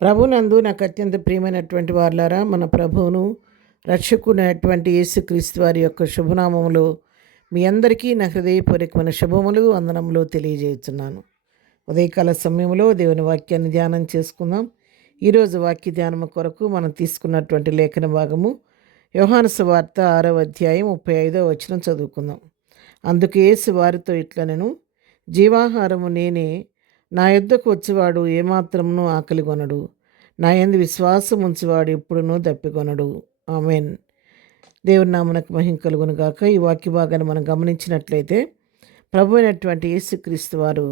ప్రభునందు నాకు అత్యంత ప్రియమైనటువంటి వారులారా, మన ప్రభువును రక్షకునైనటువంటి యేసుక్రీస్తు వారి యొక్క శుభనామములో మీ అందరికీ నా హృదయపూర్వకమైన శుభములు వందనములు తెలియజేస్తున్నాను. ఉదయకాల సమయంలో దేవుని వాక్యాన్ని ధ్యానం చేసుకుందాం. ఈరోజు వాక్య ధ్యానం కొరకు మనం తీసుకున్నటువంటి లేఖన భాగము యోహాను సువార్త 6వ అధ్యాయం 35వ వచనం చదువుకుందాం. అందుకు యేసు వారితో ఇట్లనెను, జీవాహారము నేనే, నా యొద్దకు వచ్చేవాడు ఏమాత్రమును ఆకలిగొనడు, నా యందు విశ్వాసం ఉంచువాడు ఎప్పుడునూ దప్పికొనడు. ఆమెన్. దేవుని నామమునకు మహిమ కలుగును గాక. ఈ వాక్య భాగాన్ని మనం గమనించినట్లయితే ప్రభు అయినటువంటి యేసుక్రీస్తు వారు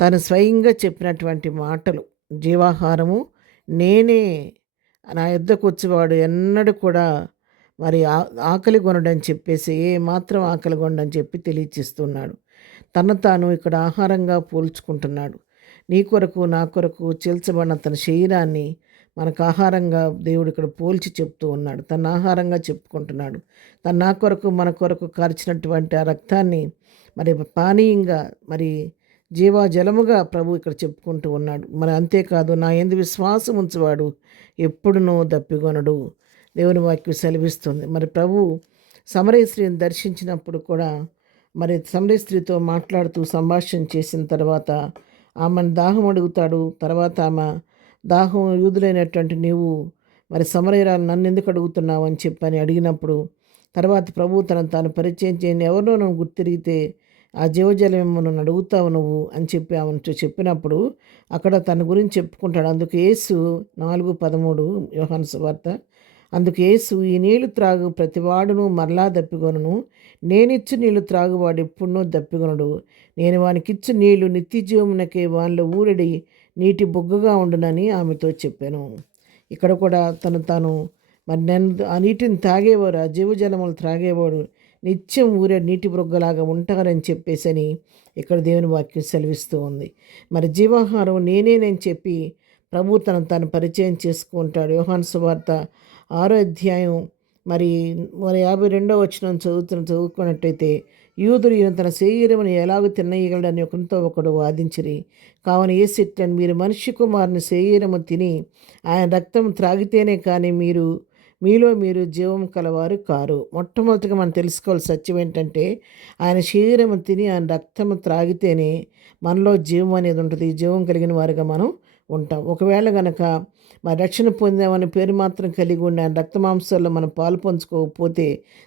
తను స్వయంగా చెప్పినటువంటి మాటలు, జీవాహారము నేనే, నా యొద్దకు వచ్చేవాడు ఎన్నడూ కూడా మరి ఆకలి కొనడని చెప్పేసి ఏ మాత్రం ఆకలి కొనడని చెప్పి తెలియచేస్తున్నాడు. తను తాను ఇక్కడ ఆహారంగా పోల్చుకుంటున్నాడు. నీ కొరకు నా కొరకు చీల్చబడిన తన శరీరాన్ని మనకు ఆహారంగా దేవుడు ఇక్కడ పోల్చి చెప్తూ ఉన్నాడు. తన ఆహారంగా చెప్పుకుంటున్నాడు. తన నా కొరకు మన కొరకు కార్చినటువంటి ఆ రక్తాన్ని మరి పానీయంగా, మరి జీవజలముగా ప్రభు ఇక్కడ చెప్పుకుంటూ ఉన్నాడు. మరి అంతేకాదు, నా యందు విశ్వాసం ఉంచువాడు ఎప్పుడునూ దప్పికొనడు. దేవుని వాక్యం సెలవిస్తుంది. మరి ప్రభు సమరయ స్త్రీని దర్శించినప్పుడు కూడా మరి సమరయ స్త్రీతో మాట్లాడుతూ సంభాషణ చేసిన తర్వాత ఆమెను దాహం అడుగుతాడు. తర్వాత ఆమె దాహం, యూదులైనటువంటి నీవు మరి సమరయురాలు నన్ను ఎందుకు అడుగుతున్నావు అని చెప్పని అడిగినప్పుడు తర్వాత ప్రభు తాను పరిచయం చేయని ఎవరినో నువ్వు గుర్తిరిగితే ఆ జీవజలం నన్ను అడుగుతావు నువ్వు అని చెప్పి ఆమెను చెప్పినప్పుడు అక్కడ తన గురించి చెప్పుకుంటాడు. అందుకు యేసు 4:13 యోహాను సువార్త. అందుకు యేసు, ఈ నీళ్లు త్రాగు ప్రతివాడును మరలా దప్పికొనును, నేనిచ్చు నీళ్లు త్రాగువాడు ఎప్పుడునూ దప్పికొనడు. నేను వానికిచ్చు నీళ్లు నిత్యజీవమునకే వానిలో ఊరడి నీటి బొగ్గుగా ఉండునని ఆమెతో చెప్పాను. ఇక్కడ కూడా తాను మరి నేను ఆ నీటిని తాగేవారు, ఆ జీవజలములు త్రాగేవాడు నిత్యం ఊరే నీటి బొగ్గలాగా ఉంటారని చెప్పేసని ఇక్కడ దేవుని వాక్యం సెలవిస్తూ ఉంది. మరి జీవాహారం నేనేనని చెప్పి ప్రభు తాను పరిచయం చేసుకుంటాడు. యోహాను సువార్త 6వ అధ్యాయం మరి 52వ వచనం చదువుకున్నట్టయితే, యూదులు ఈయన తన శరీరమును ఎలాగో తిన్నయగలడని ఒకరితో ఒకడు వాదించిరి. కావున యేసు ఇట్లని, మీరు మనిషి కుమారుని శరీరము తిని ఆయన రక్తం త్రాగితేనే కానీ మీలో మీరు జీవం కలవారు కారు. మొట్టమొదటిగా మనం తెలుసుకోవాలి సత్యం ఏంటంటే, ఆయన శరీరము తిని ఆయన రక్తము త్రాగితేనే మనలో జీవం అనేది ఉంటుంది. జీవం కలిగిన వారుగా మనం ఉంటాం. ఒకవేళ గనక మరి రక్షణ పొందామని పేరు మాత్రం కలిగి ఉండి ఆయన రక్తమాంసాల్లో మనం పాలు పంచుకోకపోతే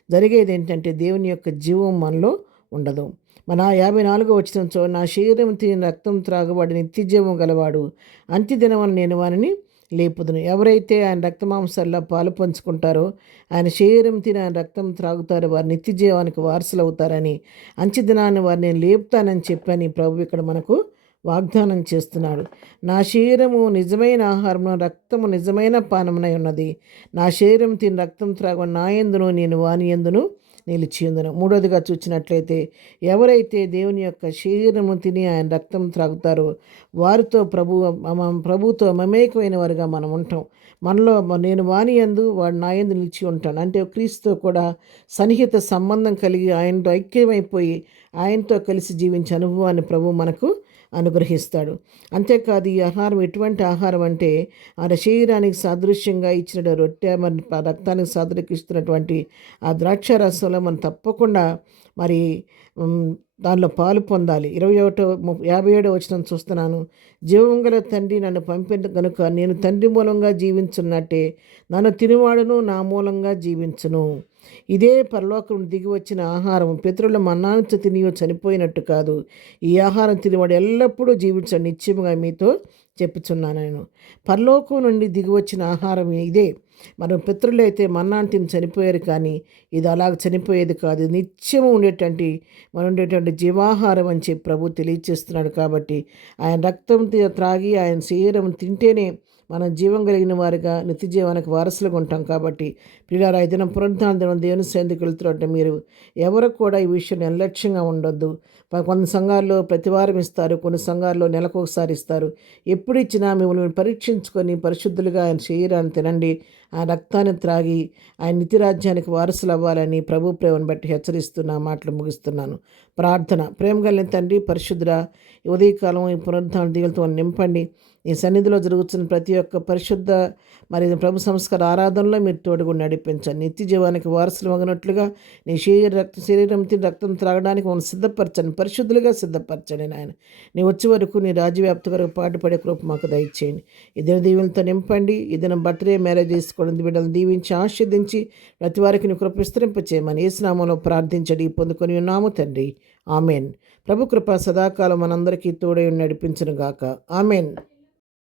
జరిగేది ఏంటంటే దేవుని యొక్క జీవం మనలో ఉండదు. మన 54వ వచనం, నా శరీరం తిని రక్తం త్రాగబడి నిత్యజీవం గలవాడు అంత్యదినమని నేను వారిని లేపుదును. ఎవరైతే ఆయన రక్తమాంసాల్లో పాలు పంచుకుంటారో, ఆయన శరీరం తిని ఆయన రక్తం త్రాగుతారో వారు నిత్యజీవానికి వారసులు అవుతారని, అంత్యదినాన్ని వారిని నేను లేపుతానని చెప్పని ప్రభు ఇక్కడ మనకు వాగ్దానం చేస్తున్నాడు. నా శరీరము నిజమైన ఆహారము, రక్తము నిజమైన పానమునై ఉన్నది. నా శరీరం తిని రక్తం త్రాగు నా యందును నేను వాని యందును నిలిచియుందును. మూడోదిగా చూసినట్లయితే, ఎవరైతే దేవుని యొక్క శరీరము తిని ఆయన రక్తం త్రాగుతారో వారితో ప్రభుతో మమేకమైన వారుగా మనం ఉంటాం. మనలో నేను వాని యందు వాడు నా యందు నిలిచి ఉంటాను. అంటే క్రీస్తుతో కూడా సన్నిహిత సంబంధం కలిగి ఆయనతో ఐక్యమైపోయి ఆయనతో కలిసి జీవించే అనుభవాన్ని ప్రభు మనకు అనుగ్రహిస్తాడు. అంతేకాదు, ఈ ఆహారం ఎటువంటి ఆహారం అంటే ఆయన శరీరానికి సాదృశ్యంగా ఇచ్చిన రొట్టె, మరి రక్తానికి సాదృశ్యస్తున్నటువంటి ఆ ద్రాక్ష రసంలో మనం తప్పకుండా మరి దానిలో పాలు పొందాలి. 57వ వచనం చూస్తున్నాను. జీవం గల తండ్రి నన్ను పంపిన కనుక నేను తండ్రి మూలంగా జీవించున్నట్టే నన్ను తినివాడును నా మూలంగా జీవించును. ఇదే పరలోకం దిగి వచ్చిన ఆహారం. పితరుల మన్నాను తినియో చనిపోయినట్టు కాదు, ఈ ఆహారం తినివాడు ఎల్లప్పుడూ జీవించడం నిత్యముగా మీతో చెప్పుచున్నాను. నేను పరలోకం నుండి దిగి వచ్చిన ఆహారం ఇదే. మనం పితరులు అయితే మన్నాను తిని చనిపోయారు, కానీ ఇది అలాగ చనిపోయేది కాదు, నిత్యము ఉండేటువంటి జీవాహారం అని చెప్పి ప్రభు తెలియచేస్తున్నాడు. కాబట్టి ఆయన రక్తం త్రాగి ఆయన శరీరం తింటేనే మనం జీవం కలిగిన వారిగా నిత్య జీవానికి వారసులుగా ఉంటాం. కాబట్టి ప్రియులారా, ఈ దినం పునరుద్ధాన దినం దేవుని సన్నిధికి వెళ్తున్నట్టు మీరు ఎవరు కూడా ఈ విషయం నిర్లక్ష్యంగా ఉండొద్దు. కొన్ని సంఘాల్లో ప్రతివారం ఇస్తారు, కొన్ని సంఘాల్లో నెలకు ఒకసారి ఇస్తారు. ఎప్పుడు ఇచ్చినా మిమ్మల్ని పరీక్షించుకొని పరిశుద్ధులుగా ఆయన శరీరాన్ని తినండి. ఆ రక్తాన్ని త్రాగి ఆయన నిత్య రాజ్యానికి వారసులు అవ్వాలని ప్రభు ప్రేమను బట్టి హెచ్చరిస్తున్న మాటలు ముగిస్తున్నాను. ప్రార్థన. ప్రేమ కలిగిన తండ్రి, పరిశుద్ధుడా, ఈ ఉదయకాలం ఈ పునరుద్ధాన దీవులతో నింపండి. ఈ సన్నిధిలో జరుగుతున్న ప్రతి ఒక్క పరిశుద్ధ ప్రభు సంస్కార ఆరాధనలో మీరు తోడుగా నడిపించండి. నిత్య జీవానికి వారసులు మగినట్లుగా నీ శరీరం రక్తం త్రాగడానికి మనం సిద్ధపరచండి, పరిశుద్ధులుగా సిద్ధపరచండి నాయన. నీ వచ్చే వరకు నీ రాజ్యవ్యాప్తి వరకు పాటుపడే కృప మాకు దయచేయండి. ఈ దిన దీవులతో నింపండి. ఈ దినం బర్త్డే మ్యారేజ్ చేసుకోవడం బిడ్డలను దీవించి ఆశీర్దించి ప్రతి వారికి నీ కృప విస్తరింపచేయమని యేసు నామములో ప్రార్థించడి పొందుకొని ఉన్నాము తండ్రి. ఆమెన్. ప్రభు కృప సదాకాలం మనందరికీ తోడై నడిపించును గాక. ఆమెన్.